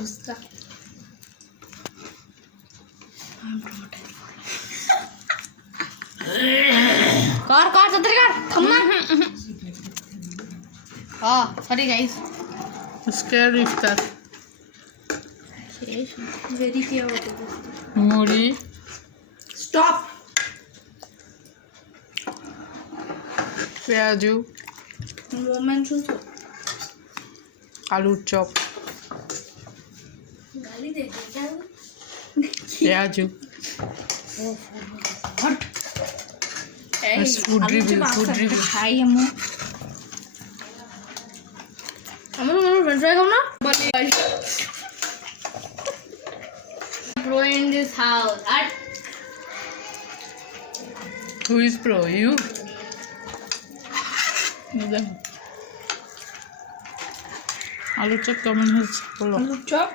ধুসরা कर कर जल्दी कर थमना हाँ सॉरी गाइस स्केयर इफ्तार वेरी क्या होता है मुड़ी स्टॉप प्याजू मोमेंट सुनो आलू चॉप गाली दे दे क्या प्याजू हट बस फूड रिव्यू खाई हम फ्रेंच फ्राई खाओ ना bro in this house Who is pro? You? आलू चॉप केमन হয়েছে বলো आलू चॉप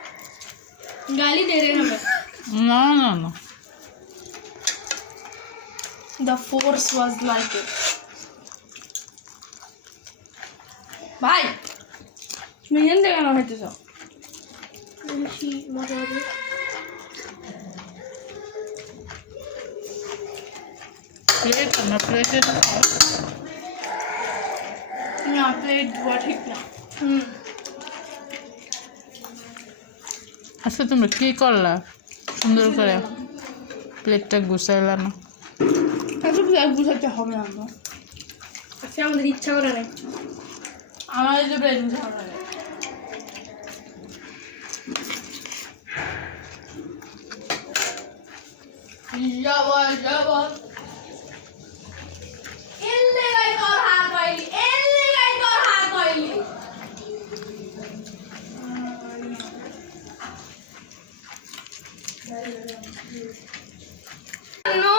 गाली दे रहे हैं हमें না না না the force was like it ভাই তুমি এন্ড কেন হইতেছ বেশি মজা হবে প্লেট না প্লেটে না প্লেট ধোয়া ঠিক না আচ্ছা তোমরা কি করলা সুন্দর করে প্লেটটা গুছাইলা না আসলে বুঝাতে হবে আমরা আচ্ছা আমাদের ইচ্ছা করে না আমাদের যে প্লেট বুঝা করে যাবা যাবা এলে গাই কর হাত পাইলি এলে গাই কর হাত পাইলি নো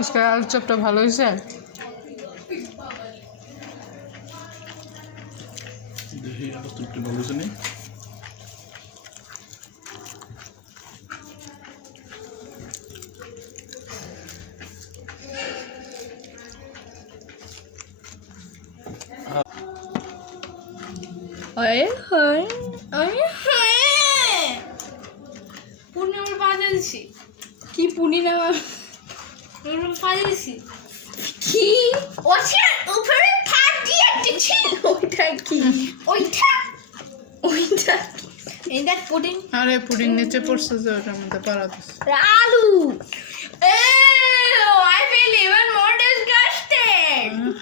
আজকে আলু চপটা ভালো হয়েছে দেখি একটু ভালো হয়েছে নি Oi, oi, oi, পূর্ণিমার বাজে দিছি কি পূর্ণিমা বাজে দিছি কি ওটার উপরে ফাটিয়ে দিছি ওইটা কি ওইটা ওইটা এই দ্যাট পুডিং আরে পুডিং নিচে পড়ছে যে ওটার মধ্যে পারা দিস আলু এ আই ফিল ইভেন মোর